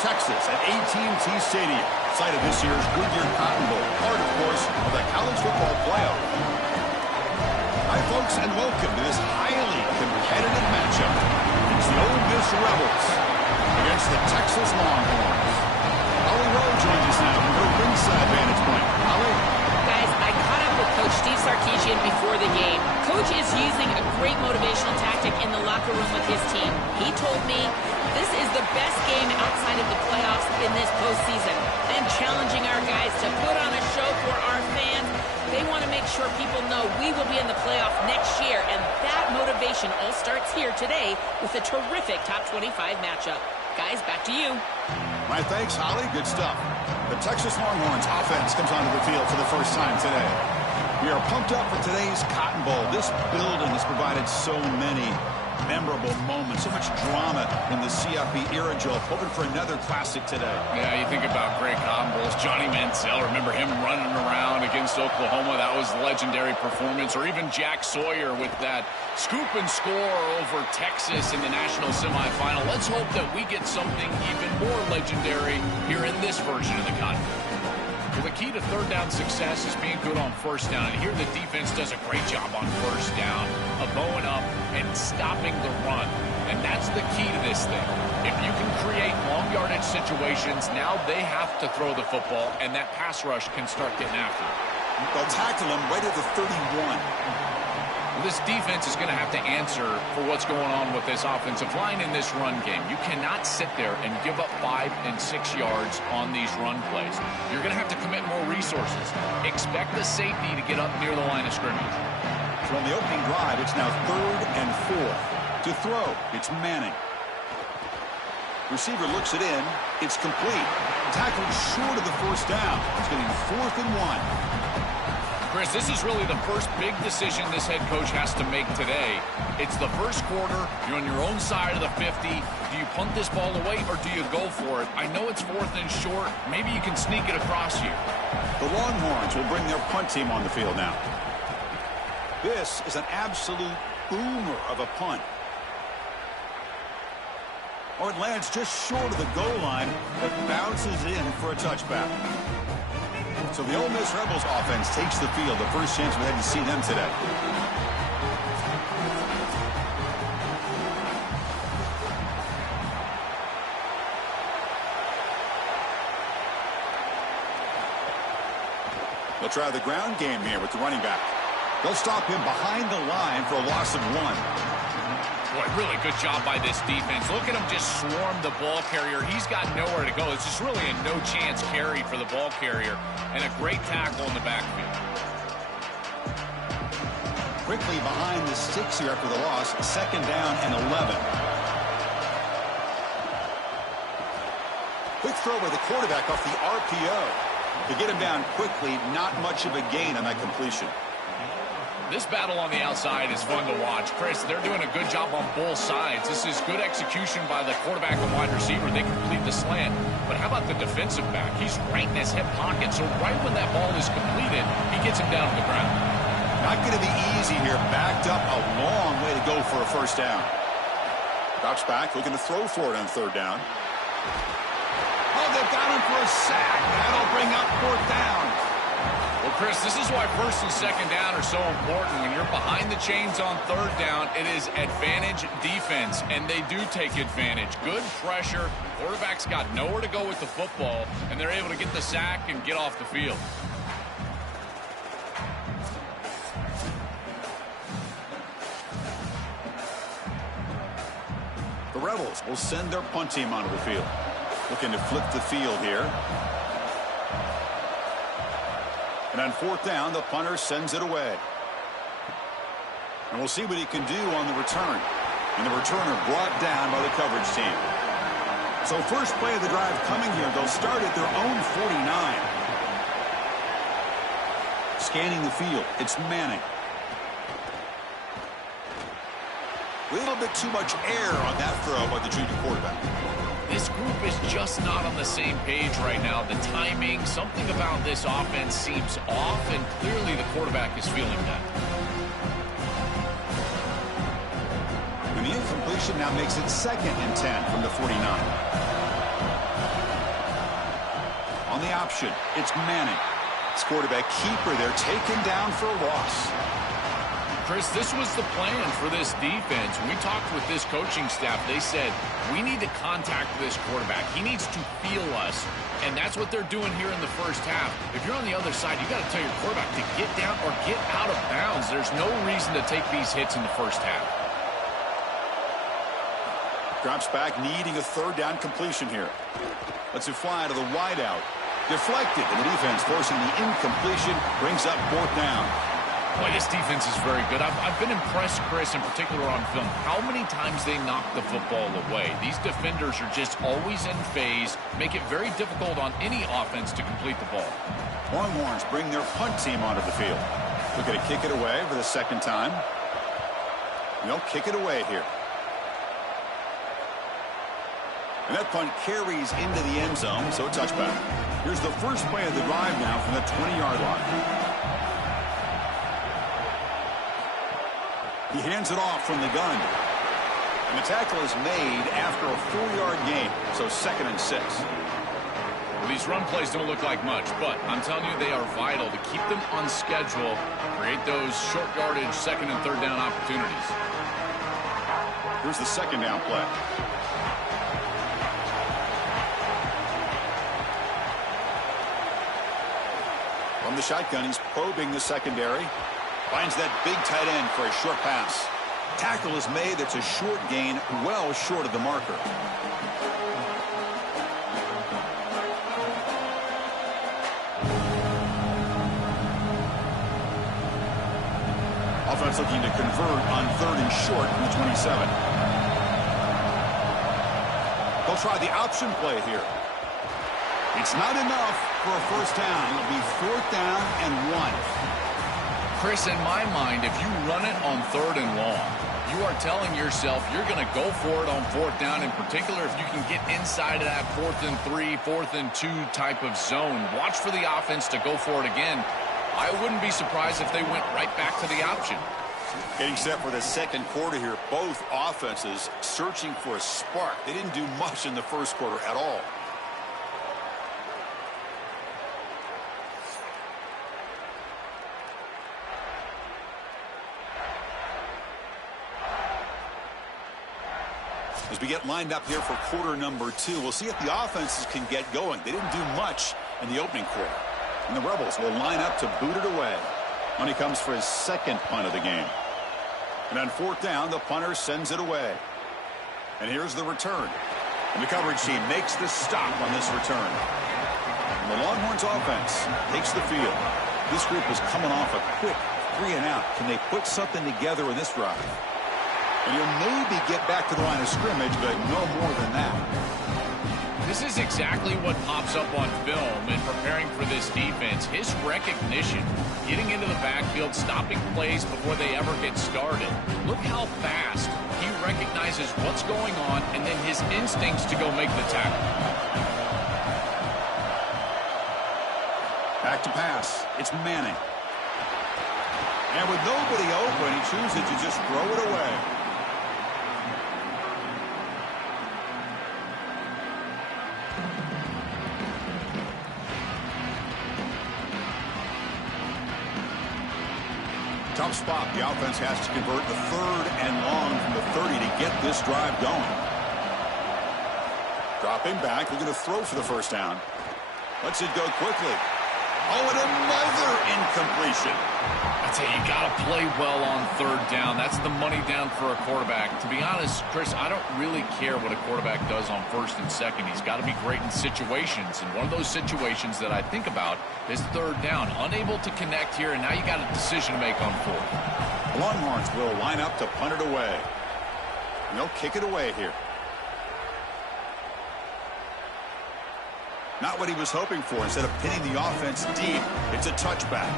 Texas at AT&T Stadium, site of this year's Goodyear Cotton Bowl, part, of course, of the college football playoff. Hi, folks, and welcome to this highly competitive matchup. It's the Ole Miss Rebels against the Texas Longhorns. Holly Rowe joins us now from her ringside vantage point. Holly? Guys, I caught up with Coach Steve Sarkisian before the game. Coach is using a great motivational tactic in the locker room with his team. He told me this is the best game outside of the playoffs in this postseason. I am challenging our guys to put on a show for our fans. They want to make sure people know we will be in the playoff next year, and that motivation all starts here today with a terrific top 25 matchup. Guys, back to you. My thanks, Holly. Good stuff. The Texas Longhorns offense comes onto the field for the first time today. We are pumped up for today's Cotton Bowl. This building has provided so many memorable moments, so much drama in the CFP era, Joe. Hoping for another classic today. Yeah, you think about great Cotton Bowls. Johnny Manziel, remember him running around against Oklahoma? That was a legendary performance. Or even Jack Sawyer with that scoop and score over Texas in the national semifinal. Let's hope that we get something even more legendary here in this version of the Cotton Bowl. Well, the key to third down success is being good on first down. And here the defense does a great job on first down of bowing up and stopping the run. And that's the key to this thing. If you can create long yardage situations, now they have to throw the football, and that pass rush can start getting after it. They'll tackle him right at the 31. This defense is going to have to answer for what's going on with this offensive line in this run game. You cannot sit there and give up 5 and 6 yards on these run plays. You're going to have to commit more resources. Expect the safety to get up near the line of scrimmage. So on the opening drive, it's now 3rd and 4. To throw, it's Manning. Receiver looks it in. It's complete. Tackled short of the first down. It's getting 4th and 1. Chris, this is really the first big decision this head coach has to make today. It's the first quarter. You're on your own side of the 50. Do you punt this ball away or do you go for it? I know it's 4th and short. Maybe you can sneak it across here. The Longhorns will bring their punt team on the field now. This is an absolute boomer of a punt. Or it lands just short of the goal line, but bounces in for a touchback. So the Ole Miss Rebels offense takes the field. The first chance we had to see them today. They'll try the ground game here with the running back. They'll stop him behind the line for a loss of 1. Boy, really good job by this defense. Look at him just swarm the ball carrier. He's got nowhere to go. It's just really a no-chance carry for the ball carrier. And a great tackle in the backfield. Quickly behind the sticks here after the loss. 2nd down and 11. Quick throw by the quarterback off the RPO. To get him down quickly, not much of a gain on that completion. This battle on the outside is fun to watch. Chris, they're doing a good job on both sides. This is good execution by the quarterback and wide receiver. They complete the slant. But how about the defensive back? He's right in his hip pocket. So right when that ball is completed, he gets him down to the ground. Not going to be easy here. Backed up a long way to go for a first down. Drops back, looking to throw for it on 3rd down. Oh, they've got him for a sack. That'll bring up 4th down. Well, Chris, this is why 1st and 2nd down are so important. When you're behind the chains on 3rd down, it is advantage defense, and they do take advantage. Good pressure. Quarterback's got nowhere to go with the football, and they're able to get the sack and get off the field. The Rebels will send their punt team onto the field. Looking to flip the field here. And on 4th down, the punter sends it away. And we'll see what he can do on the return. And the returner brought down by the coverage team. So first play of the drive coming here. They'll start at their own 49. Scanning the field, it's Manning. A little bit too much air on that throw by the junior quarterback. This group is just not on the same page right now. The timing, something about this offense seems off, and clearly the quarterback is feeling that. And the incompletion now makes it 2nd and 10 from the 49. On the option, it's Manning. It's quarterback keeper there, taken down for a loss. Chris, this was the plan for this defense. We talked with this coaching staff. They said, we need to contact this quarterback. He needs to feel us. And that's what they're doing here in the first half. If you're on the other side, you got to tell your quarterback to get down or get out of bounds. There's no reason to take these hits in the first half. Drops back, needing a third down completion here. Lets it fly to the wideout. Deflected, and the defense forcing the incompletion, brings up fourth down. Boy, this defense is very good. I've been impressed, Chris, in particular on film, how many times they knock the football away. These defenders are just always in phase, make it very difficult on any offense to complete the ball. Longhorns bring their punt team onto the field. Looking to kick it away for the second time. They'll kick it away here. And that punt carries into the end zone, so a touchback. Here's the first play of the drive now from the 20-yard line. He hands it off from the gun. And the tackle is made after a 4-yard gain, so 2nd and 6. Well, these run plays don't look like much, but I'm telling you they are vital to keep them on schedule, create those short yardage 2nd and 3rd down opportunities. Here's the 2nd down play. From the shotgun, he's probing the secondary. Finds that big tight end for a short pass. Tackle is made. That's a short gain, well short of the marker. Offense looking to convert on 3rd and short from the 27. They'll try the option play here. It's not enough for a first down. It'll be 4th down and 1. Chris, in my mind, if you run it on 3rd and long, you are telling yourself you're going to go for it on 4th down, in particular if you can get inside of that 4th and 3, 4th and 2 type of zone. Watch for the offense to go for it again. I wouldn't be surprised if they went right back to the option. Getting set for the second quarter here. Both offenses searching for a spark. They didn't do much in the first quarter at all. As we get lined up here for quarter number 2, we'll see if the offenses can get going. They didn't do much in the opening quarter. And the Rebels will line up to boot it away. When he comes for his second punt of the game. And on 4th down, the punter sends it away. And here's the return. And the coverage team makes the stop on this return. And the Longhorns offense takes the field. This group is coming off a quick 3 and out. Can they put something together in this drive? And you'll maybe get back to the line of scrimmage, but no more than that. This is exactly what pops up on film in preparing for this defense. His recognition, getting into the backfield, stopping plays before they ever get started. Look how fast he recognizes what's going on and then his instincts to go make the tackle. Back to pass. It's Manning. And with nobody open, he chooses to just throw it away. Tough spot. The offense has to convert the 3rd and long from the 30 to get this drive going. Dropping back, looking to throw for the first down. Lets it go quickly. Oh, and another incompletion. I tell you, you got to play well on 3rd down. That's the money down for a quarterback. To be honest, Chris, I don't really care what a quarterback does on 1st and 2nd. He's got to be great in situations. And one of those situations that I think about is 3rd down. Unable to connect here, and now you got a decision to make on 4th. Longhorns will line up to punt it away. And they'll kick it away here. Not what he was hoping for. Instead of pinning the offense deep, it's a touchback.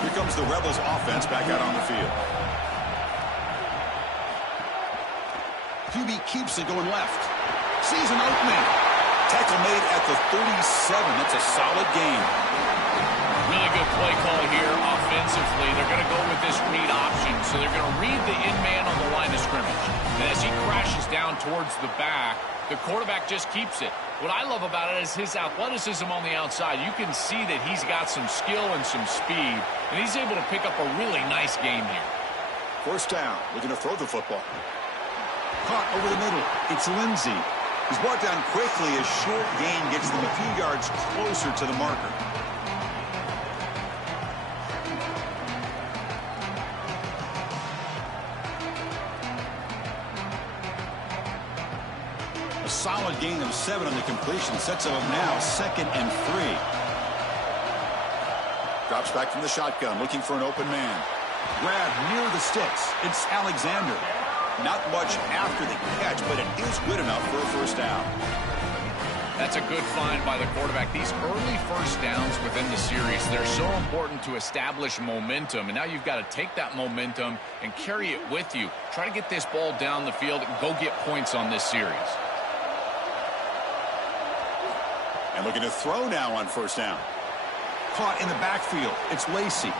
Here comes the Rebels offense back out on the field. QB keeps it going left. Sees an opening. Tackle made at the 37. That's a solid gain. Really good play call here offensively. They're going to go with this read option. So they're going to read the in man on the line of scrimmage. And as he crashes down towards the back, The quarterback just keeps it. What I love about it is his athleticism on the outside. You can see that he's got some skill and some speed, and he's able to pick up a really nice game here. First down, looking to throw the football. Caught over the middle. It's Lindsey. He's brought down quickly. A short gain gets them a few yards closer to the marker. A solid gain of 7 on the completion. Sets him up now 2nd and 3. Drops back from the shotgun, looking for an open man. Grab near the sticks. It's Alexander. Not much after the catch, but it is good enough for a first down. That's a good find by the quarterback. These early first downs within the series, they're so important to establish momentum. And now you've got to take that momentum and carry it with you. Try to get this ball down the field and go get points on this series. And looking to throw now on first down. Caught in the backfield. It's Lacy.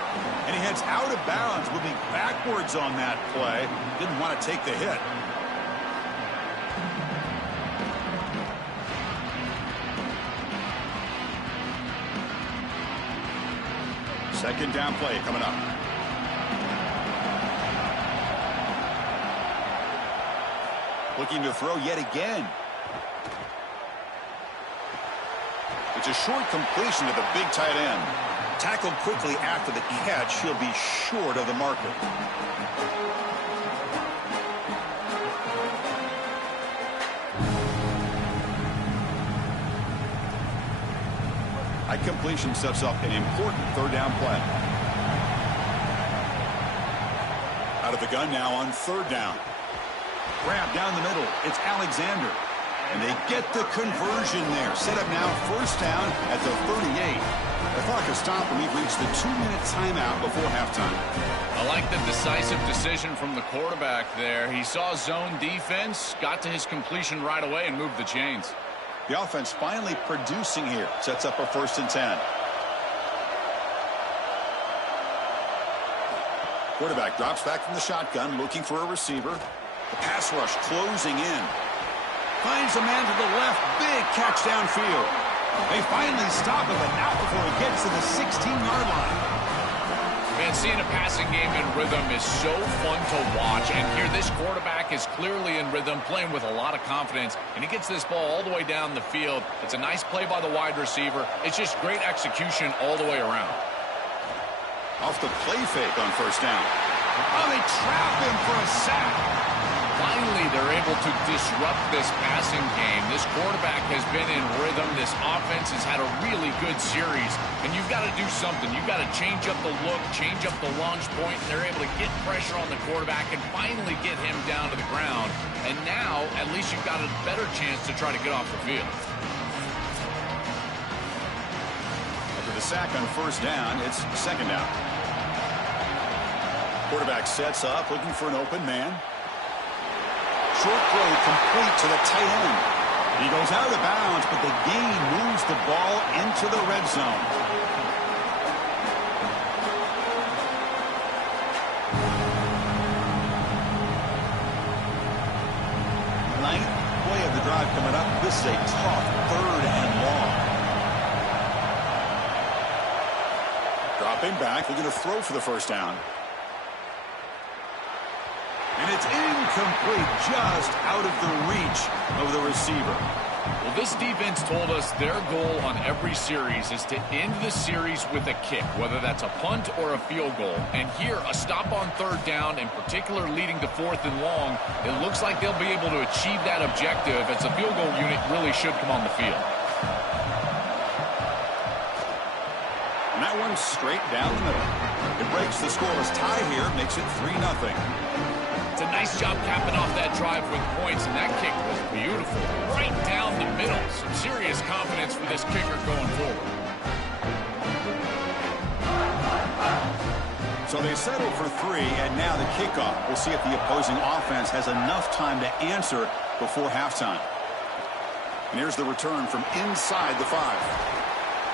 And he heads out of bounds, moving backwards on that play. Didn't want to take the hit. Second down play coming up. Looking to throw yet again. It's a short completion to the big tight end. Tackled quickly after the catch. He'll be short of the marker. That completion sets up an important third down play. Out of the gun now on third down. Grab down the middle. It's Alexander. And they get the conversion there. Set up now first down at the 38. The clock has stopped and we've reached the 2-minute timeout before halftime. I like the decisive decision from the quarterback there. He saw zone defense, got to his completion right away, and moved the chains. The offense finally producing here. Sets up a 1st and 10. Quarterback drops back from the shotgun, looking for a receiver. The pass rush closing in. Finds a man to the left. Big catch downfield. They finally stop him, but not before he gets to the 16-yard line. Man, seeing a passing game in rhythm is so fun to watch. And here, this quarterback is clearly in rhythm, playing with a lot of confidence. And he gets this ball all the way down the field. It's a nice play by the wide receiver. It's just great execution all the way around. Off the play fake on first down. Oh, they trap him for a sack. Finally, they're able to disrupt this passing game. This quarterback has been in rhythm. This offense has had a really good series. And you've got to do something. You've got to change up the look, change up the launch point, and they're able to get pressure on the quarterback and finally get him down to the ground. And now, at least you've got a better chance to try to get off the field. After the sack on first down, it's second down. Quarterback sets up, looking for an open man. Short throw complete to the tight end. He goes out of bounds, but the gain moves the ball into the red zone. Ninth play of the drive coming up. This is a tough 3rd and long. Dropping back, looking to throw for the first down. And it's incomplete, just out of the reach of the receiver. Well, this defense told us their goal on every series is to end the series with a kick, whether that's a punt or a field goal. And here, a stop on third down, in particular leading to 4th and long, it looks like they'll be able to achieve that objective as the field goal unit really should come on the field. And that one's straight down the middle. It breaks the scoreless tie here, makes it 3-0. It's a nice job capping off that drive with points, and that kick was beautiful. Right down the middle. Some serious confidence for this kicker going forward. So they settle for 3, and now the kickoff. We'll see if the opposing offense has enough time to answer before halftime. And here's the return from inside the 5.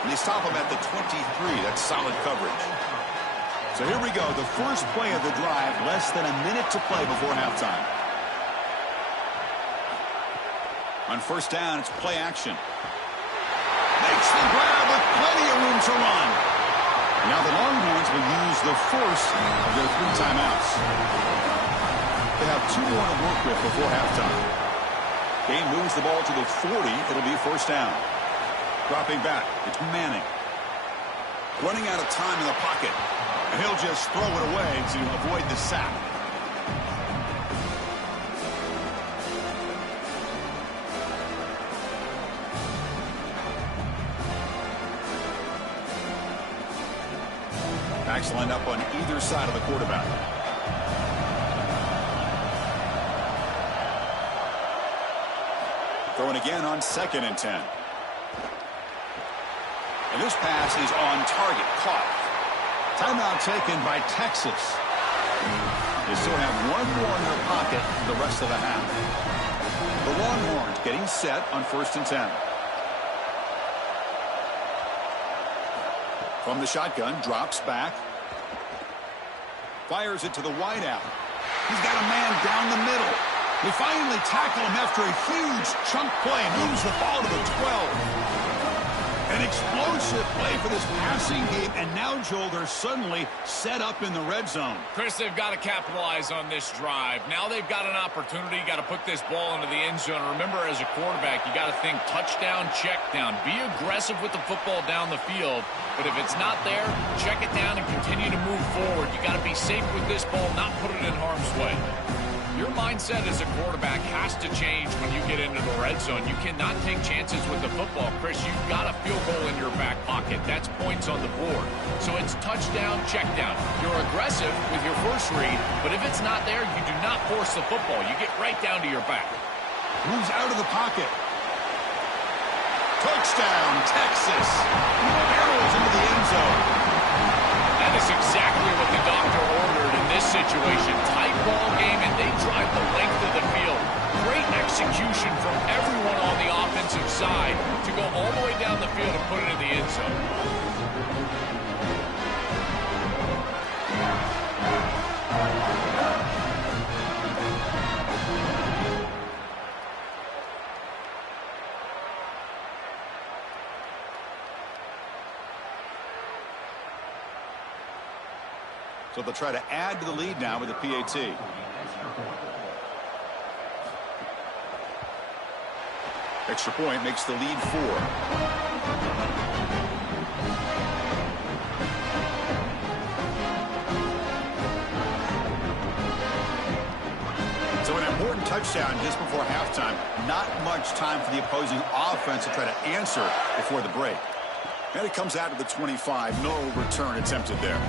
And they stop him at the 23. That's solid coverage. So here we go, the first play of the drive, less than a minute to play before halftime. On first down, it's play action. Makes the grab with plenty of room to run. And now the Longhorns will use the first of their 3 timeouts. They have 2 more to work with before halftime. Game moves the ball to the 40. It'll be first down. Dropping back, it's Manning. Running out of time in the pocket. And he'll just throw it away to avoid the sack. Backs lined up on either side of the quarterback. Throwing again on 2nd and 10. And this pass is on target. Caught. Timeout taken by Texas. They still have 1 more in their pocket for the rest of the half. The Longhorns getting set on 1st and 10. From the shotgun, drops back. Fires it to the wideout. He's got a man down the middle. They finally tackle him after a huge chunk play. Moves the ball to the 12. An explosive play for this passing game. And now, Joel, they're suddenly set up in the red zone. Chris, they've got to capitalize on this drive. Now they've got an opportunity. Got to put this ball into the end zone. Remember, as a quarterback, you got to think touchdown, check down. Be aggressive with the football down the field. But if it's not there, check it down and continue to move forward. You got to be safe with this ball, not put it in harm's way. Your mindset as a quarterback has to change when you get into the red zone. You cannot take chances with the football, Chris. You've got a field goal in your back pocket. That's points on the board. So it's touchdown, check down. You're aggressive with your first read, but if it's not there, you do not force the football. You get right down to your back. Moves out of the pocket. Touchdown, Texas. Barrels into the end zone. That is exactly what the doctor ordered in this situation. Tight ball game, and they drive the length of the field. Great execution from everyone on the offensive side to go all the way down the field and put it in the end zone. So they'll try to add to the lead now with the PAT. Extra point makes the lead 4. So an important touchdown just before halftime. Not much time for the opposing offense to try to answer before the break. And it comes out to the 25. No return attempted there.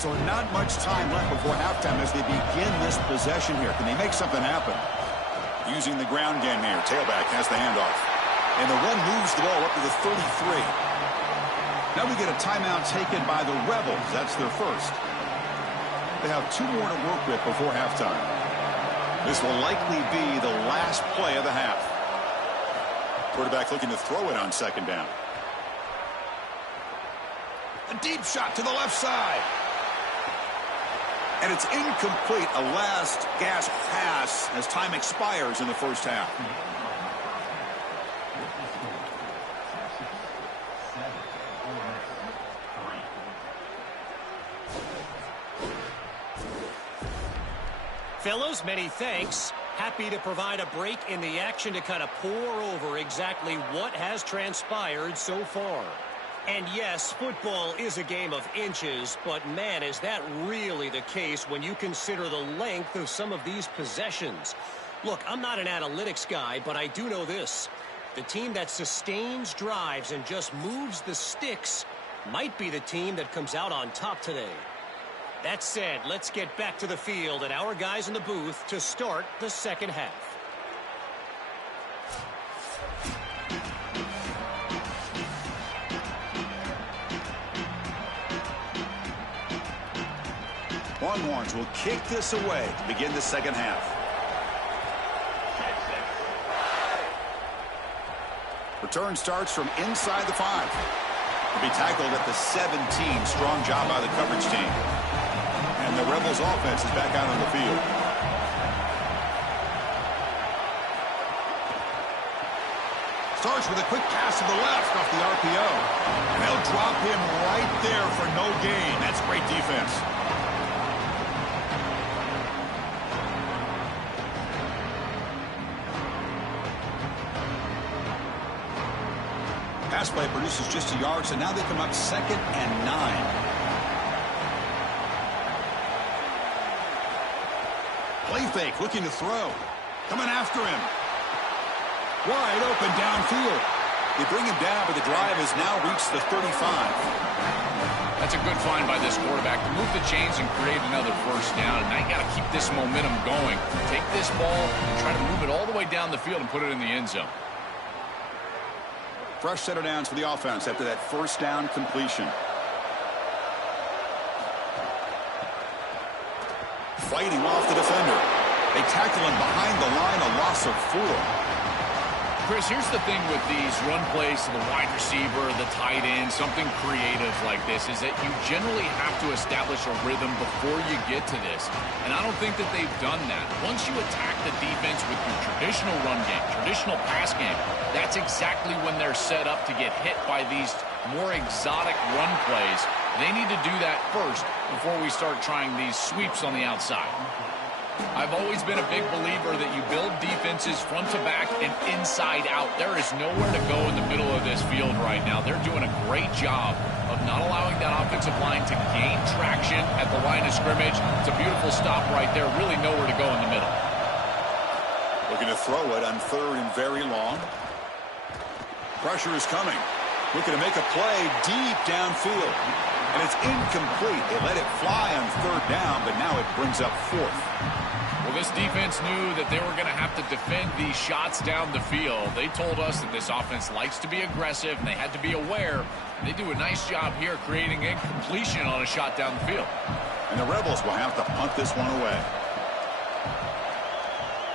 So not much time left before halftime as they begin this possession here. Can they make something happen? Using the ground game here. Tailback has the handoff. And the run moves the ball up to the 33. Now we get a timeout taken by the Rebels. That's their first. They have 2 more to work with before halftime. This will likely be the last play of the half. Quarterback looking to throw it on 2nd down. A deep shot to the left side. And it's incomplete, a last gasp pass as time expires in the first half. Fellas, many thanks. Happy to provide a break in the action to kind of pour over exactly what has transpired so far. And yes, football is a game of inches, but man, is that really the case when you consider the length of some of these possessions. Look, I'm not an analytics guy, but I do know this. The team that sustains drives and just moves the sticks might be the team that comes out on top today. That said, let's get back to the field and our guys in the booth to start the second half. Longhorns will kick this away to begin the second half. Return starts from inside the 5. Will be tackled at the 17. Strong job by the coverage team. And the Rebels offense is back out on the field. Starts with a quick pass to the left off the RPO. And they'll drop him right there for no gain. That's great defense. Pass play produces just a yard, so now they come up 2nd and 9. Play fake, looking to throw. Coming after him. Wide open downfield. They bring him down, but the drive has now reached the 35. That's a good find by this quarterback to move the chains and create another first down. And now you got to keep this momentum going. Take this ball and try to move it all the way down the field and put it in the end zone. Fresh set of downs for the offense after that first down completion. Fighting off the defender. They tackle him behind the line, a loss of 4. Chris, here's the thing with these run plays to the wide receiver, the tight end, something creative like this, is that you generally have to establish a rhythm before you get to this. And I don't think that they've done that. Once you attack the defense with your traditional run game, traditional pass game, that's exactly when they're set up to get hit by these more exotic run plays. They need to do that first before we start trying these sweeps on the outside. I've always been a big believer that you build defenses front to back and inside out. There is nowhere to go in the middle of this field right now. They're doing a great job of not allowing that offensive line to gain traction at the line of scrimmage. It's a beautiful stop right there. Really nowhere to go in the middle. Looking to throw it on 3rd and very long. Pressure is coming. Looking to make a play deep downfield. And it's incomplete. They let it fly on 3rd down, but now it brings up 4th. Well, this defense knew that they were going to have to defend these shots down the field. They told us that this offense likes to be aggressive, and they had to be aware. And they do a nice job here creating incompletion on a shot down the field. And the Rebels will have to punt this one away.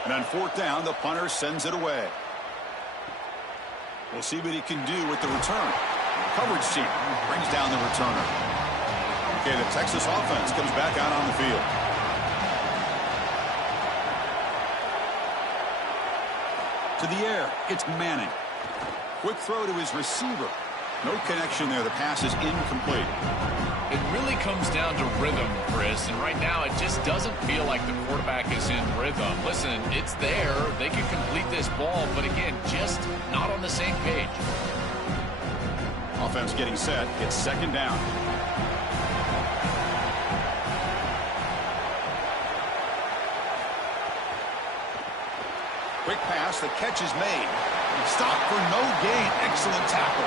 And on 4th down, the punter sends it away. We'll see what he can do with the return. Coverage team brings down the returner. Okay, the Texas offense comes back out on the field. To the air, it's Manning. Quick throw to his receiver. No connection there. The pass is incomplete. It really comes down to rhythm, Chris, and right now it just doesn't feel like the quarterback is in rhythm. Listen, it's there. They can complete this ball, but again, just not on the same page. Offense getting set. It's 2nd down. Quick pass. The catch is made. Stop for no gain. Excellent tackle.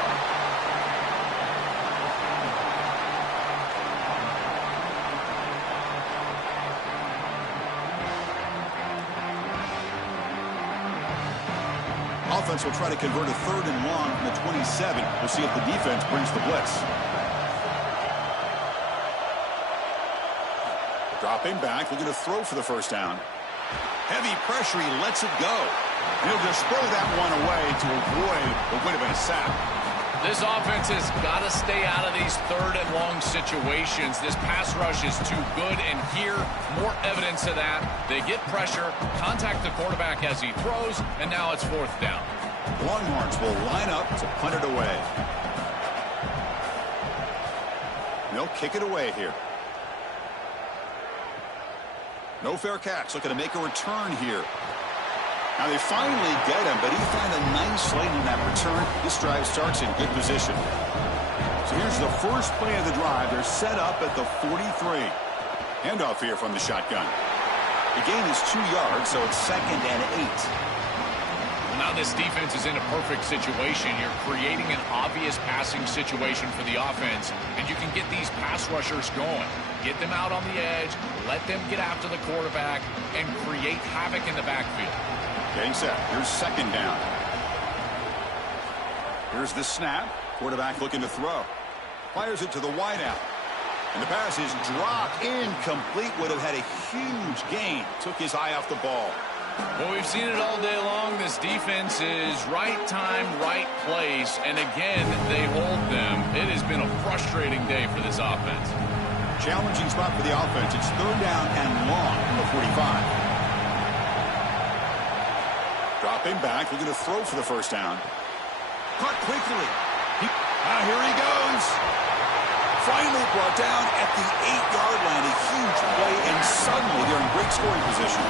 Offense will try to convert a 3rd and long from the 27. We'll see if the defense brings the blitz. Dropping back, looking to throw for the first down. Heavy pressure, he lets it go. And he'll just throw that one away to avoid what would have been a sack. This offense has got to stay out of these 3rd and long situations. This pass rush is too good, and here, more evidence of that. They get pressure, contact the quarterback as he throws, and now it's 4th down. Longhorns will line up to punt it away. They'll kick it away here. No fair catch, looking to make a return here. Now they finally get him, but he found a nice lane in that return. This drive starts in good position. So here's the first play of the drive. They're set up at the 43. Handoff here from the shotgun. The gain is 2 yards, so it's 2nd and 8. Well, now this defense is in a perfect situation. You're creating an obvious passing situation for the offense, and you can get these pass rushers going. Get them out on the edge, let them get after the quarterback, and create havoc in the backfield. Getting set. Here's 2nd down. Here's the snap. Quarterback looking to throw. Fires it to the wideout. And the pass is dropped. Incomplete. Would have had a huge gain. Took his eye off the ball. Well, we've seen it all day long. This defense is right time, right place. And again, they hold them. It has been a frustrating day for this offense. Challenging spot for the offense. It's 3rd down and long from the 45. Dropping back, looking to throw for the first down. caught quickly. Here he goes. Finally brought down at the 8-yard line. A huge play, and suddenly they're in great scoring position.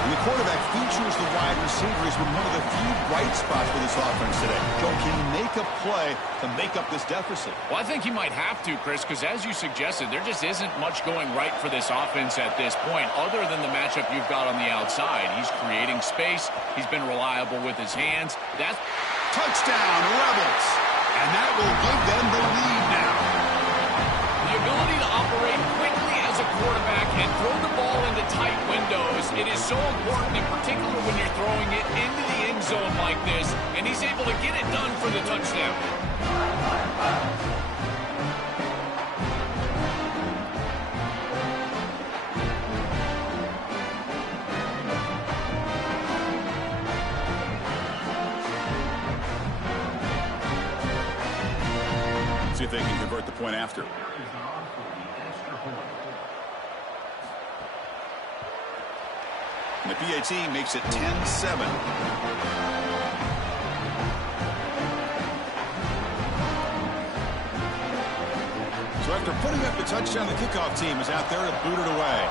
And the quarterback features the wide receiver has been one of the few bright spots for this offense today. Joe, can he make a play to make up this deficit? Well, I think he might have to, Chris, because as you suggested, there just isn't much going right for this offense at this point, other than the matchup you've got on the outside. He's creating space. He's been reliable with his hands. That's touchdown, Rebels. And that will give them the lead now. The ability to operate quickly as a quarterback and throw the ball into tight windows, it is so important, in particular when you're throwing it into the end zone like this, and he's able to get it done for the touchdown. See if they can convert the point after. And the PAT makes it 10-7. So after putting up the touchdown, the kickoff team is out there to boot it away.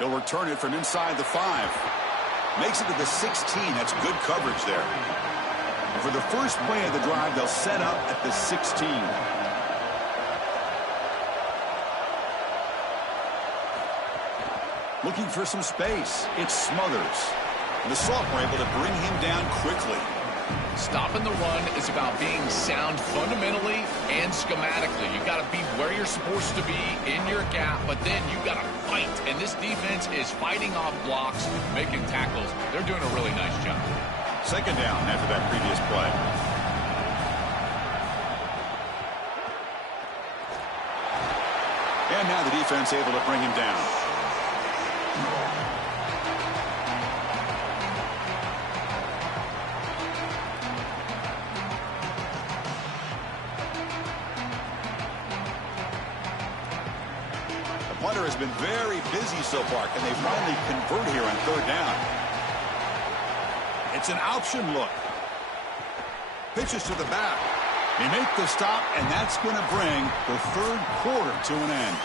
He'll return it from inside the 5. Makes it to the 16. That's good coverage there. And for the first play of the drive, they'll set up at the 16. Looking for some space. It's Smothers. And the sophomore able to bring him down quickly. Stopping the run is about being sound fundamentally and schematically. You've got to be where you're supposed to be in your gap, but then you've got to fight. And this defense is fighting off blocks, making tackles. They're doing a really nice job. Second down after that previous play. And now the defense able to bring him down. The punter has been very busy so far. Can they finally convert here on third down? It's an option look. Pitches to the back. They make the stop, and that's going to bring the third quarter to an end.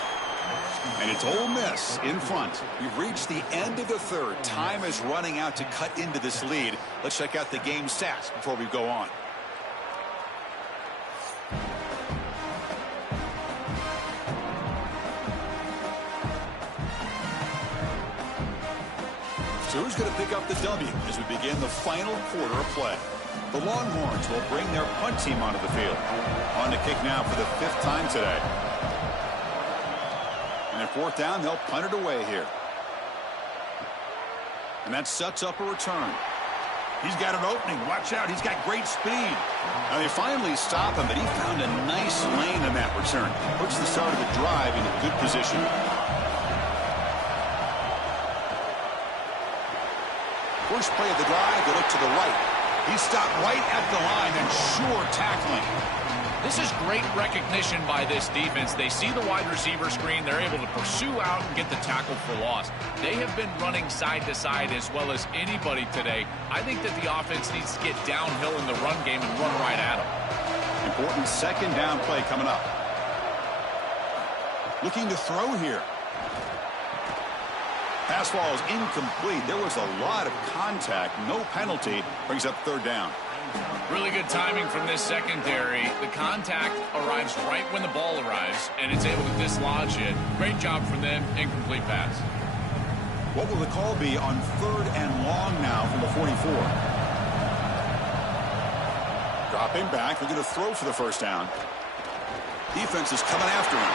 And it's Ole Miss in front. We've reached the end of the third. Time is running out to cut into this lead. Let's check out the game stats before we go on. So who's going to pick up the W as we begin the final quarter of play? The Longhorns will bring their punt team onto the field. On to kick now for the 5th time today. And at fourth down, they'll punt it away here. And that sets up a return. He's got an opening. Watch out. He's got great speed. Now they finally stop him, but he found a nice lane in that return. Puts the start of the drive into good position. First play of the drive, they look to the right. He stopped right at the line and sure tackling. This is great recognition by this defense. They see the wide receiver screen. They're able to pursue out and get the tackle for loss. They have been running side to side as well as anybody today. I think that the offense needs to get downhill in the run game and run right at them. Important second down play coming up. Looking to throw here. Pass ball is incomplete. There was a lot of contact. No penalty. Brings up third down. Really good timing from this secondary. The contact arrives right when the ball arrives, and it's able to dislodge it. Great job from them. Incomplete pass. What will the call be on third and long now from the 44? Dropping back. They're going to throw for the first down. Defense is coming after him.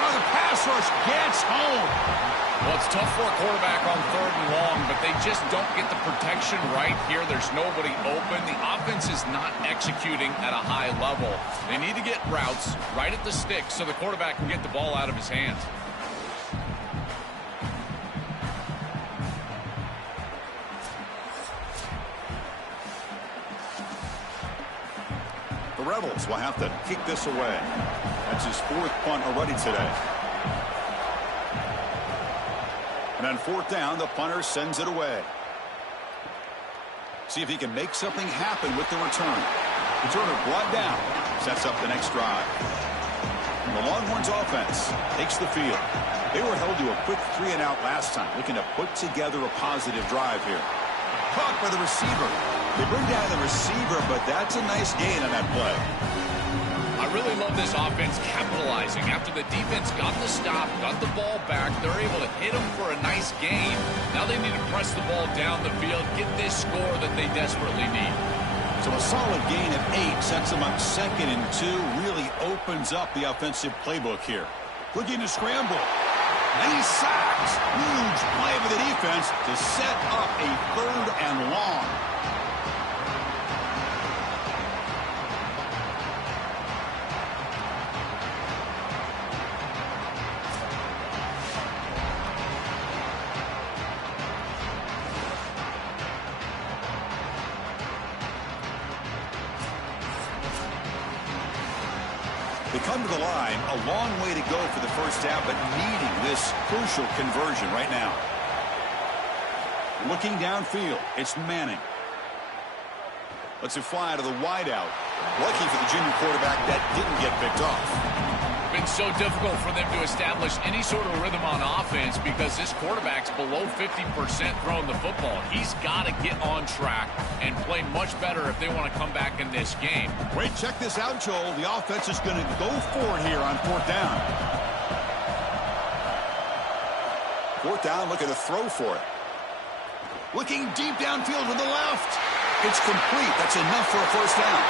Oh, the pass rush gets home. Well, it's tough for a quarterback on third and long, but they just don't get the protection right here. There's nobody open. The offense is not executing at a high level. They need to get routes right at the stick so the quarterback can get the ball out of his hands. The Rebels will have to kick this away. That's his 4th punt already today. And on fourth down, the punter sends it away. See if he can make something happen with the return. Returner brought down. Sets up the next drive. The Longhorns offense takes the field. They were held to a quick 3-and-out last time, looking to put together a positive drive here. Caught by the receiver. They bring down the receiver, but that's a nice gain on that play. I really love this offense capitalizing. After the defense got the stop, got the ball back, they're able to hit them for a nice gain. Now they need to press the ball down the field, get this score that they desperately need. So a solid gain of 8 sets them up 2nd and 2, really opens up the offensive playbook here. Looking to scramble. Nice sacks. Huge play for the defense to set up a 3rd and long. They come to the line, a long way to go for the first down, but needing this crucial conversion right now. Looking downfield, it's Manning. Lets it fly to the wideout. Lucky for the junior quarterback, that didn't get picked off. Been so difficult for them to establish any sort of rhythm on offense because this quarterback's below 50% throwing the football. He's got to get on track and play much better if they want to come back in this game. Wait, check this out, Joel. The offense is going to go for it here on 4th down. 4th down, looking to throw for it. Looking deep downfield to the left. It's complete. That's enough for a first down.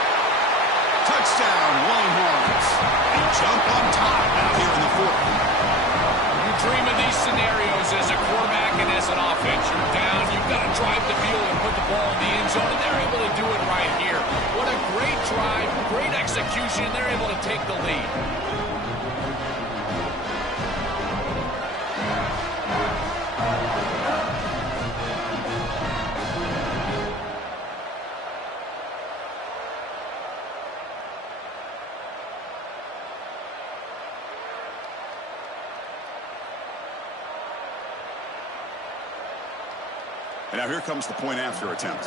Touchdown, Longhorns. They jump on top now here in the 4th. You dream of these scenarios as a quarterback and as an offense. You're down, you've got to drive the field and put the ball in the end zone, and they're able to do it right here. What a great drive, great execution, and they're able to take the lead. And now here comes the point after attempt.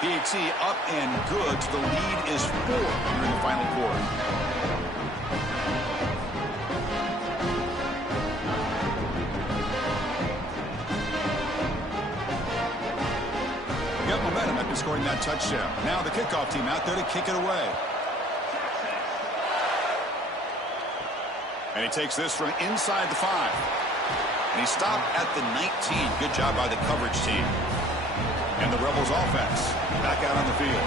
PAT up and good. The lead is 4 here in the final quarter. Got momentum after scoring that touchdown. Now the kickoff team out there to kick it away. And he takes this from inside the 5. And he stopped at the 19. Good job by the coverage team. And the Rebels offense back out on the field.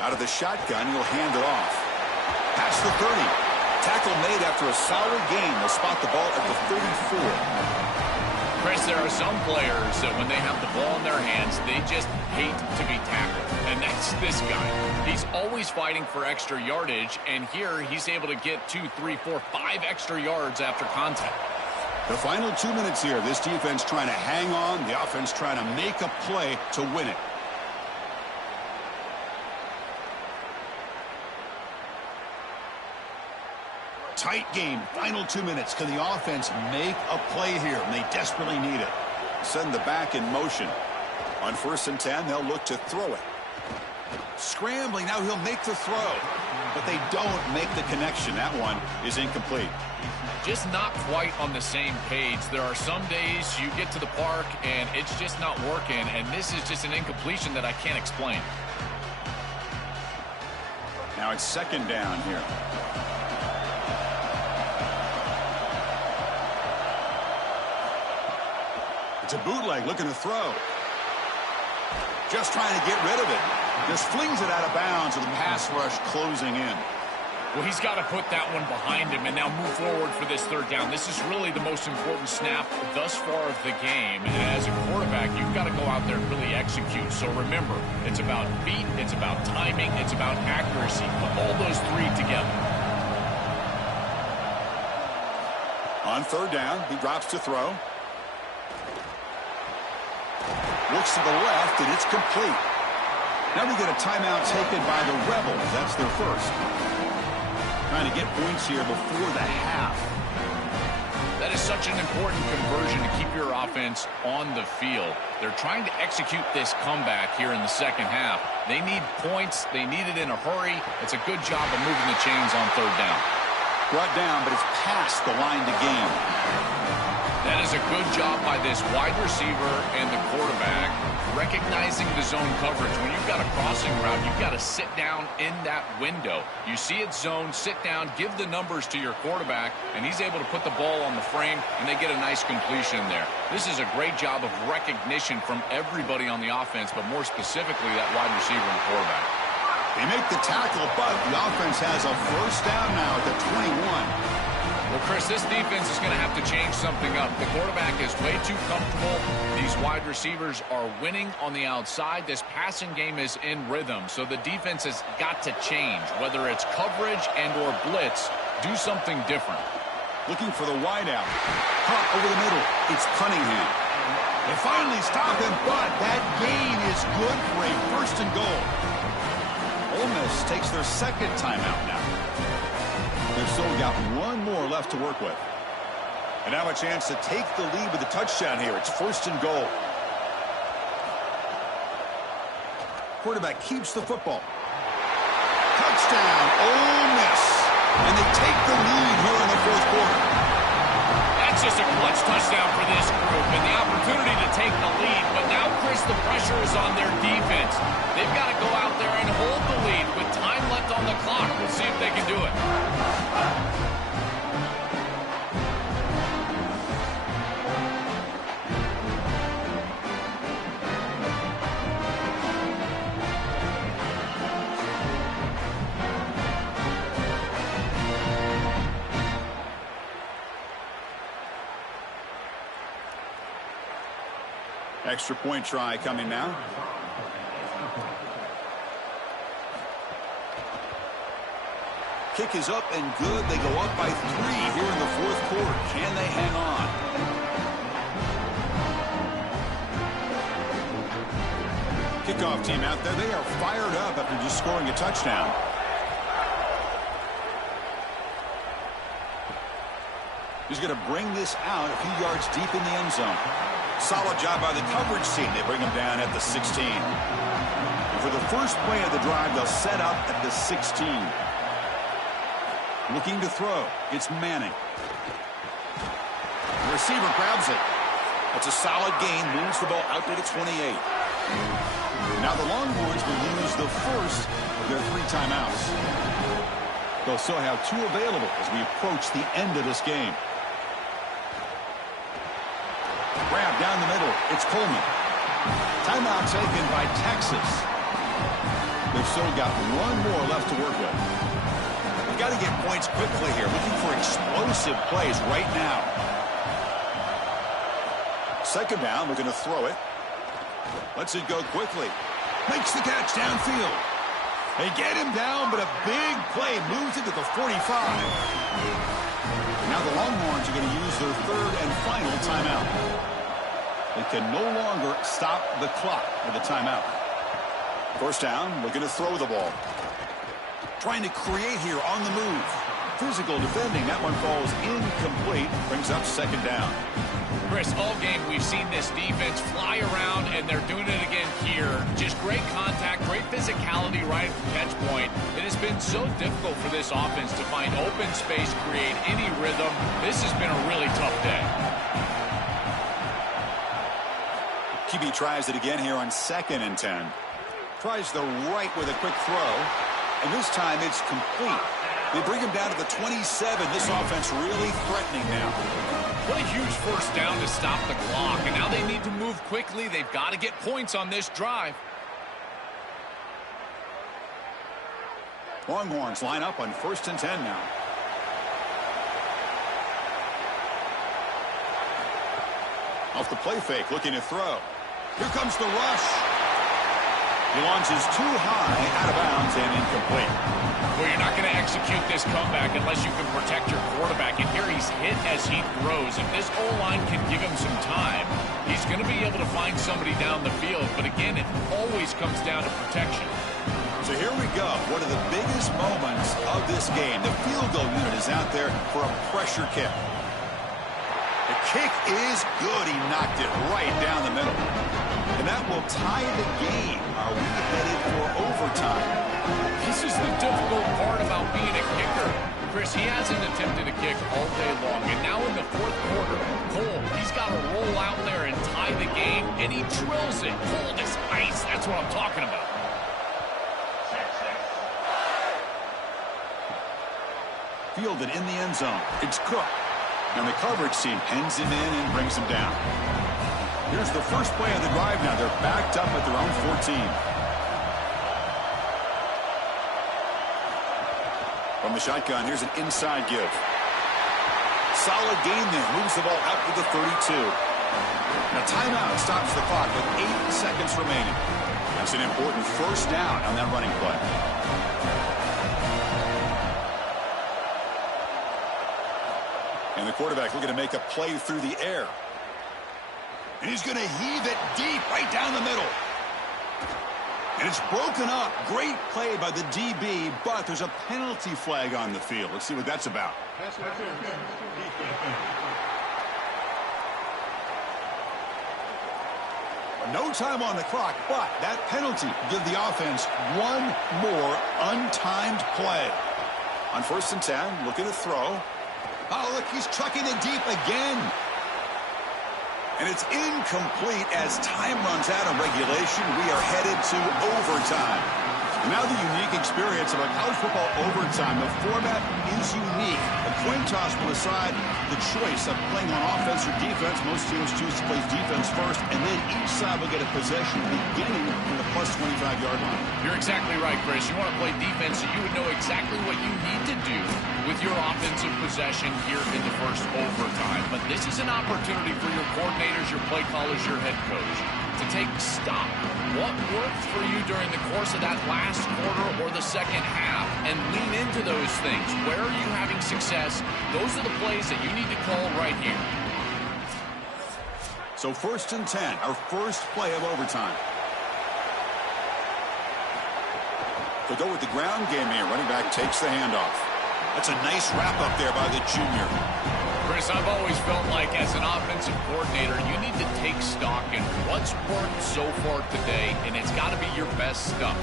Out of the shotgun, he'll hand it off. Past the 30. Tackle made after a solid gain. They'll spot the ball at the 34. Chris, there are some players that when they have the ball in their hands, they just hate to be tackled. And that's this guy. He's always fighting for extra yardage, and here he's able to get 2, 3, 4, 5 extra yards after contact. The final 2 minutes here. This defense trying to hang on. The offense trying to make a play to win it. Tight game. Final 2 minutes. Can the offense make a play here? And they desperately need it. Send the back in motion. On 1st and 10, they'll look to throw it. Scrambling. Now he'll make the throw. But they don't make the connection. That one is incomplete. Just not quite on the same page. There are some days you get to the park and it's just not working. And this is just an incompletion that I can't explain. Now it's 2nd down here. It's a bootleg looking to throw. Just trying to get rid of it. Just flings it out of bounds with the pass rush closing in. Well, he's got to put that one behind him and now move forward for this 3rd down. This is really the most important snap thus far of the game. And as a quarterback, you've got to go out there and really execute. So remember, it's about feet, it's about timing, it's about accuracy. Put all those 3 together. On 3rd down, he drops to throw. Looks to the left, and it's complete. Now we get a timeout taken by the Rebels. That's their first. Trying to get points here before the half. That is such an important conversion to keep your offense on the field. They're trying to execute this comeback here in the second half. They need points. They need it in a hurry. It's a good job of moving the chains on third down. Brought down, but it's past the line to gain. That is a good job by this wide receiver and the quarterback recognizing the zone coverage. When you've got a crossing route, you've got to sit down in that window. You see it zone, sit down, give the numbers to your quarterback, and he's able to put the ball on the frame, and they get a nice completion there. This is a great job of recognition from everybody on the offense, but more specifically that wide receiver and quarterback. They make the tackle, but the offense has a first down now at the 21. Well, Chris, this defense is going to have to change something up. The quarterback is way too comfortable. These wide receivers are winning on the outside. This passing game is in rhythm, so the defense has got to change. Whether it's coverage and or blitz, do something different. Looking for the wideout. Caught over the middle. It's Cunningham. They finally stop him, but that gain is good for a first and goal. Ole Miss takes their second timeout now. They've still got one more left to work with. And now a chance to take the lead with a touchdown here. It's first and goal. Quarterback keeps the football. Touchdown, Ole Miss. And they take the lead here in the fourth quarter. That's just a clutch touchdown for this group and the opportunity to take the lead. But now, Chris, the pressure is on their defense. They've got to go out there and hold the lead with time left on the clock. We'll see if they can do it. Extra point try coming now. Kick is up and good. They go up by 3 here in the fourth quarter. Can they hang on? Kickoff team out there. They are fired up after just scoring a touchdown. He's going to bring this out a few yards deep in the end zone. Solid job by the coverage team. They bring him down at the 16. And for the first play of the drive, they'll set up at the 16. Looking to throw. It's Manning. The receiver grabs it. That's a solid gain. Moves the ball out to the 28. Now the Longhorns will use the first of their 3 timeouts. They'll still have 2 available as we approach the end of this game. Grab down the middle. It's Coleman. Timeout taken by Texas. They've still got 1 more left to work with. We've got to get points quickly here. Looking for explosive plays right now. Second down. We're going to throw it. Lets it go quickly. Makes the catch downfield. They get him down, but a big play moves it to the 45. Now the Longhorns are going to use their 3rd and final timeout. They can no longer stop the clock with a timeout. First down, looking to throw the ball. Trying to create here on the move. Physical defending. That one falls incomplete. Brings up second down. Chris, all game we've seen this defense fly around, and they're doing it again here. Just great contact, great physicality right at the catch point. It has been so difficult for this offense to find open space, create any rhythm. This has been a really tough day. QB tries it again here on 2nd and 10. Tries the right with a quick throw, and this time it's complete. They bring him down to the 27. This offense really threatening now. What a huge first down to stop the clock, and now they need to move quickly. They've got to get points on this drive. Longhorns line up on 1st and 10 now. Off the play fake, looking to throw. Here comes the rush. He launches too high, out of bounds, and incomplete. Well, you're not going to execute this comeback unless you can protect your quarterback. And here he's hit as he throws. If this O-line can give him some time, he's going to be able to find somebody down the field. But again, it always comes down to protection. So here we go. One of the biggest moments of this game. The field goal unit is out there for a pressure kick. The kick is good. He knocked it right down the middle. And that will tie the game. Are we headed for overtime? This is the difficult part about being a kicker. Chris, he hasn't attempted a kick all day long. And now in the fourth quarter, Cole, he's got to roll out there and tie the game. And he drills it. Cold as ice. That's what I'm talking about. Fielded in the end zone. It's Cook. And the coverage team pins him in and brings him down. Here's the first play of the drive now. They're backed up at their own 14. From the shotgun, here's an inside give. Solid gain there. Moves the ball out to the 32. Now timeout stops the clock with 8 seconds remaining. That's an important first down on that running play. And the quarterback looking to make a play through the air. And he's going to heave it deep right down the middle. And it's broken up. Great play by the DB, but there's a penalty flag on the field. Let's see what that's about. No time on the clock, but that penalty give the offense one more untimed play. On 1st and 10, looking to throw. Oh, look, he's chucking it deep again. And it's incomplete as time runs out of regulation. We are headed to overtime. And now the unique experience of a college football overtime. The format is unique. A coin toss will decide the choice of playing on offense or defense. Most teams choose to play defense first, and then each side will get a possession beginning from the plus 25-yard line. You're exactly right, Chris. You want to play defense so you would know exactly what you need to do with your offensive possession here in the first overtime. But this is an opportunity for your coordinators, your play callers, your head coach to take stock. What worked for you during the course of that last quarter or the second half, and lean into those things. Where are you having success? Those are the plays that you need to call right here. So 1st and 10, our first play of overtime. They'll go with the ground game here. Running back takes the handoff. That's a nice wrap up there by the junior. Chris, I've always felt like as an offensive coordinator, you need to take stock in what's worked so far today, and it's got to be your best stuff.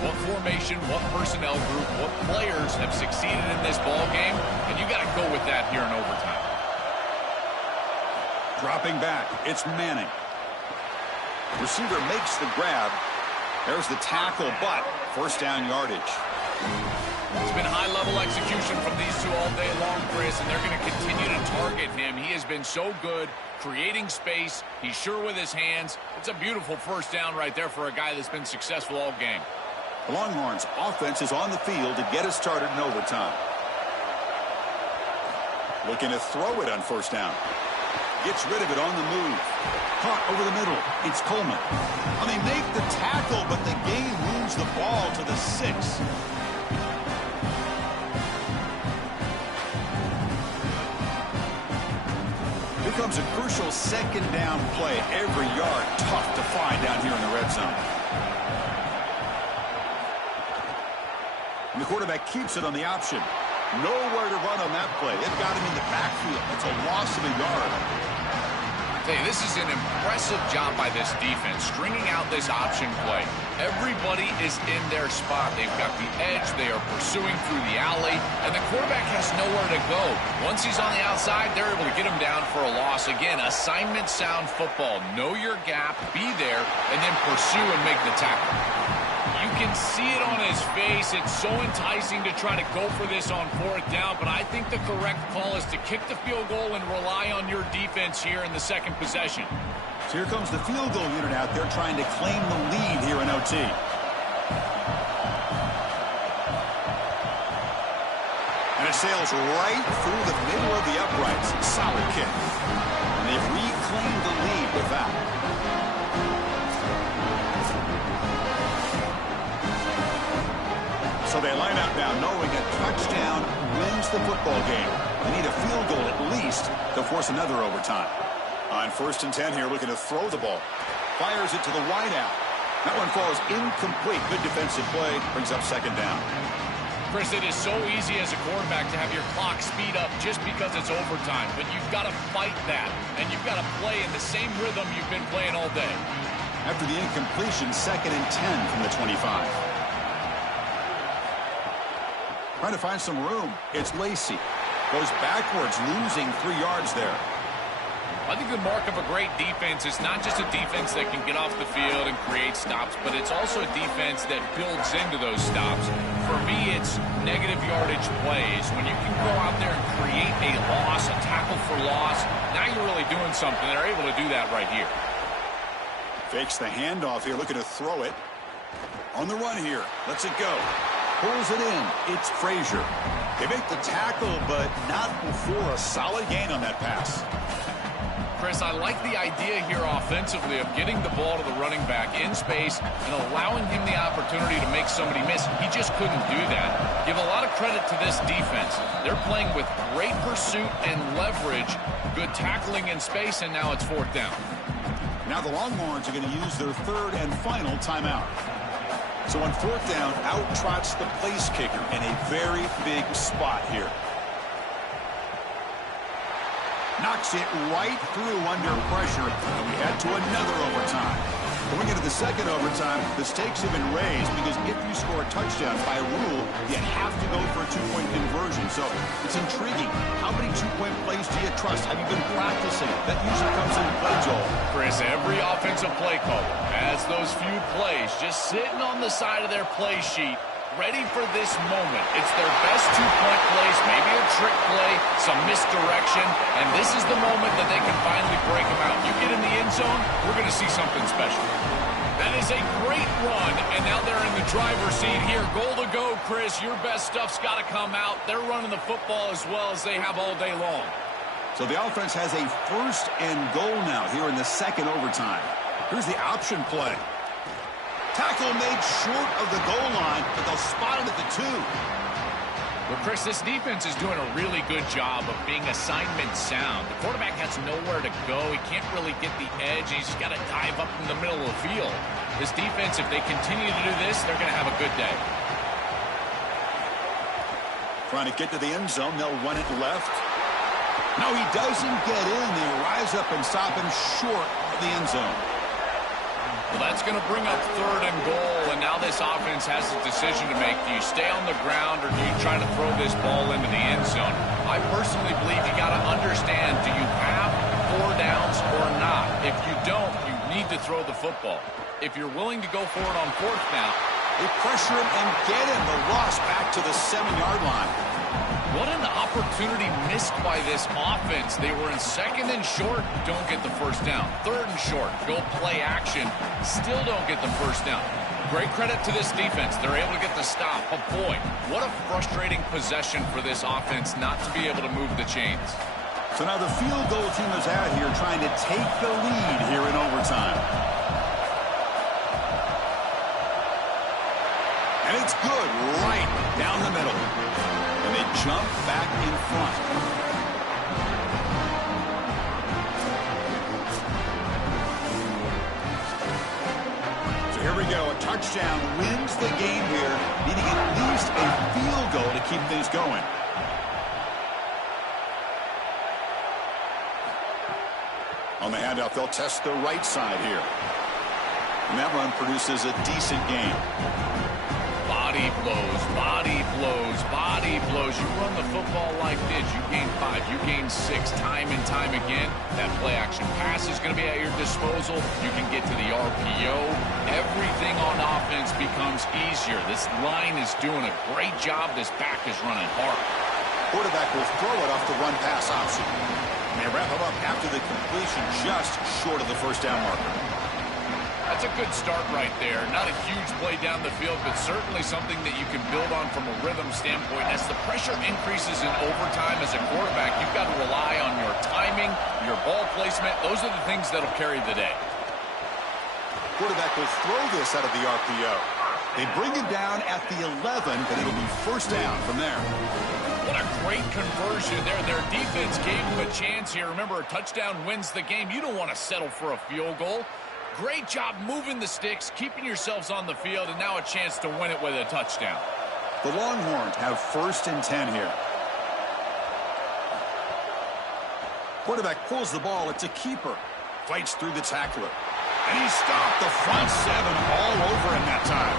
What formation, what personnel group, what players have succeeded in this ball game, and you got to go with that here in overtime. Dropping back, it's Manning. Receiver makes the grab. There's the tackle, but first down yardage. It's been high-level execution from these two all day long, Chris, and they're going to continue to target him. He has been so good creating space. He's sure with his hands. It's a beautiful first down right there for a guy that's been successful all game. The Longhorns offense is on the field to get us started in overtime. Looking to throw it on first down. Gets rid of it on the move. Caught over the middle. It's Coleman. And they make the tackle, but the game moves the ball to the 6. Here comes a crucial second down play. Every yard tough to find down here in the red zone. And the quarterback keeps it on the option. Nowhere to run on that play. They've got him in the backfield. That's a loss of a yard. Hey, this is an impressive job by this defense, stringing out this option play. Everybody is in their spot. They've got the edge. They are pursuing through the alley, and the quarterback has nowhere to go. Once he's on the outside, they're able to get him down for a loss. Again, assignment sound football. Know your gap, be there, and then pursue and make the tackle. You can see it on his face. It's so enticing to try to go for this on 4th down, but I think the correct call is to kick the field goal and rely on your defense here in the second possession. So here comes the field goal unit out there trying to claim the lead here in OT. And it sails right through the middle of the uprights. Solid kick. And they've reclaimed the lead with that. So they line up now knowing a touchdown wins the football game. They need a field goal at least to force another overtime. On 1st and 10 here, looking to throw the ball. Fires it to the wideout. That one falls incomplete. Good defensive play. Brings up second down. Chris, it is so easy as a quarterback to have your clock speed up just because it's overtime. But you've got to fight that. And you've got to play in the same rhythm you've been playing all day. After the incompletion, 2nd and 10 from the 25. Trying to find some room. It's Lacy. Goes backwards, losing 3 yards there. I think the mark of a great defense is not just a defense that can get off the field and create stops, but it's also a defense that builds into those stops. For me, it's negative yardage plays. When you can go out there and create a loss, a tackle for loss, now you're really doing something. They're able to do that right here. Fakes the handoff here, looking to throw it. On the run here, lets it go. Pulls it in. It's Frazier. They make the tackle, but not before a solid gain on that pass. Chris, I like the idea here offensively of getting the ball to the running back in space and allowing him the opportunity to make somebody miss. He just couldn't do that. Give a lot of credit to this defense. They're playing with great pursuit and leverage, good tackling in space, and now it's 4th down. Now the Longhorns are going to use their 3rd and final timeout. So on 4th down, out trots the place kicker in a very big spot here. Knocks it right through under pressure, and we head to another overtime. Going into the 2nd overtime, the stakes have been raised because if you score a touchdown by rule, you have to go for a 2-point conversion. So it's intriguing. How many 2-point plays do you trust? Have you been practicing? That usually comes into play, Joel. Chris, every offensive play caller has those few plays just sitting on the side of their play sheet, ready for this moment. It's their best 2-point plays, maybe a trick play, some misdirection, and this is the moment that they can finally break them out. You get in the end zone, we're going to see something special. That is a great run, and now they're in the driver's seat here. Goal to go, Chris. Your best stuff's got to come out. They're running the football as well as they have all day long. So the offense has a 1st and goal now here in the 2nd overtime. Here's the option play. Tackle made short of the goal line, but they'll spot it at the 2. Well, Chris, this defense is doing a really good job of being assignment sound. The quarterback has nowhere to go. He can't really get the edge. He's just got to dive up in the middle of the field. This defense, if they continue to do this, they're going to have a good day. Trying to get to the end zone. They'll run it left. No, he doesn't get in. They rise up and stop him short of the end zone. Well, that's going to bring up 3rd and goal, and now this offense has a decision to make. Do you stay on the ground, or do you try to throw this ball into the end zone? I personally believe you got to understand, do you have 4 downs or not? If you don't, you need to throw the football. If you're willing to go for it on 4th down, they pressure him and get him. The loss back to the 7-yard line. What an opportunity missed by this offense. They were in 2nd and short, don't get the 1st down. 3rd and short, go play action, still don't get the 1st down. Great credit to this defense. They're able to get the stop. But boy, what a frustrating possession for this offense not to be able to move the chains. So now the field goal team is out here trying to take the lead here in overtime. And it's good right down the middle. And they jump back in front. So here we go. A touchdown wins the game here, needing at least a field goal to keep things going. On the handoff, they'll test the right side here. And that run produces a decent gain. Body blows, body blows, body blows. You run the football like this, you gain 5, you gain 6, time and time again. That play action pass is going to be at your disposal. You can get to the RPO. Everything on offense becomes easier. This line is doing a great job. This back is running hard. Quarterback will throw it off the run pass option. And they wrap him up after the completion, just short of the 1st down marker. That's a good start right there. Not a huge play down the field, but certainly something that you can build on from a rhythm standpoint. As the pressure increases in overtime as a quarterback, you've got to rely on your timing, your ball placement. Those are the things that'll carry the day. Quarterback will throw this out of the RPO. They bring him down at the 11, but it'll be 1st down from there. What a great conversion there. Their defense gave him a chance here. Remember, a touchdown wins the game. You don't want to settle for a field goal. Great job moving the sticks, keeping yourselves on the field, and now a chance to win it with a touchdown. The Longhorns have 1st and 10 here. Quarterback pulls the ball. It's a keeper. Fights through the tackler. And he stopped the front 7 all over him that time.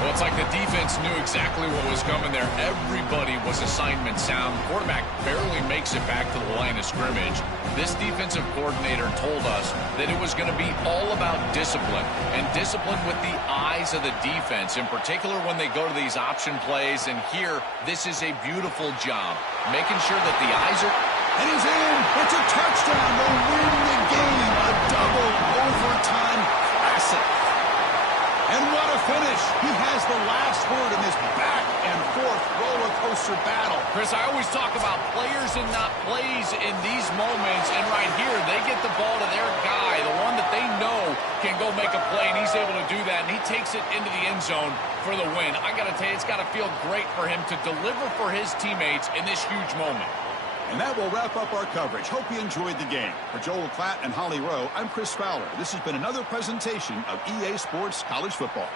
Well, it's like the defense knew exactly what was coming there. Everybody was assignment sound. Quarterback barely makes it back to the line of scrimmage. This defensive coordinator told us that it was going to be all about discipline, and discipline with the eyes of the defense, in particular when they go to these option plays. And here, this is a beautiful job, making sure that the eyes are... And he's in. It's a touchdown to win the game. A double overtime classic. And what a finish. He has the last word in this back and forth roller coaster battle. Chris, I always talk about players and not plays in these moments. And right here, they get the ball to their guy, the one that they know can go make a play, and he's able to do that. And he takes it into the end zone for the win. I got to tell you, it's got to feel great for him to deliver for his teammates in this huge moment. And that will wrap up our coverage. Hope you enjoyed the game. For Joel Klatt and Holly Rowe, I'm Chris Fowler. This has been another presentation of EA Sports College Football.